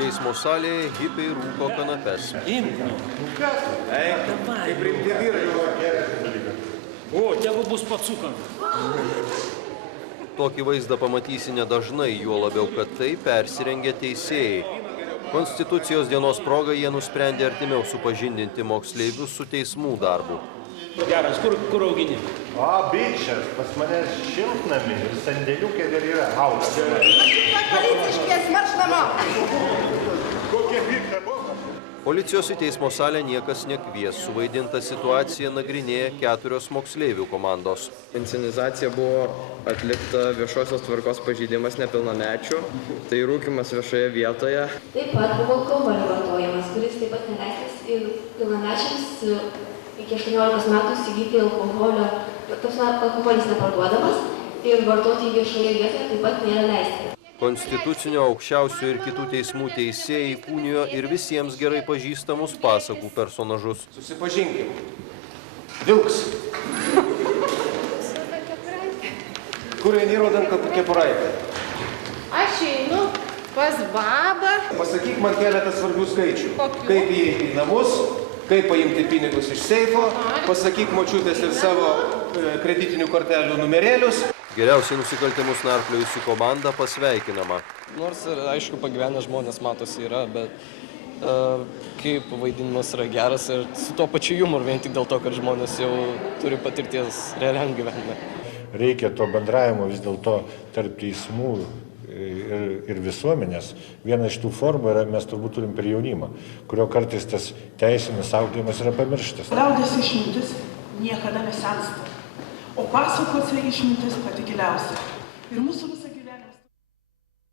Teismo salėje hipiai rūko kanapes. O, tegu bus pacukant. Tokį vaizdą pamatysi nedažnai, juo labiau, kad tai persirengia teisėjai. Konstitucijos dienos proga jie nusprendė artimiau supažindinti moksleivius su teismų darbu. Geras, kur augini? O, bičias, pas mane šiltnami ir sandėliukė dar yra augas. Policiškės marš namo! Kokie pikta buvo? Policijos į teismo salę niekas nekvies. Suvaidinta situacija nagrinėja 4 moksleivių komandos. Inscenizacija buvo atlikta viešosios tvarkos pažeidimas nepilnamečių, tai rūkymas viešoje vietoje. Taip pat buvo alkoholio vartojimas, kuris taip pat neleistas ir pilnamečiams iki 18 metų įsigyti alkoholio. Alkoholis neparduodamas ir vartoti viešoje vietoje taip pat nėra leistina. Konstitucinio, aukščiausių ir kitų teismų teisėjai įkūnijo ir visiems gerai pažįstamus pasakų personažus. Susipažinkim. Vilks. Kur eini rodant kepuraitę? Aš einu pas babą. Pasakyk man keletą svarbių skaičių. Kaip įeiti į namus, kaip paimti pinigus iš seifo, pasakyk močiutės ir savo kreditinių kortelių numerėlius. Geriausiai nusikaltimus narpliojusi komanda pasveikinama. Nors ir aišku pagyvenę žmonės matosi yra, bet kaip vaidinimas yra geras ir su to pačiu humoru, vien tik dėl to, kad žmonės jau turi patirties realiam gyvenime. Reikia to bendravimo vis dėlto tarp teismų ir visuomenės. Viena iš tų formų yra, mes turbūt turim per jaunimą, kurio kartais tas teisinis auklėjimas yra pamirštas. Liaudies išmintis niekada nesensta, o pasakose išmintis pati giliausia. Ir mūsų visai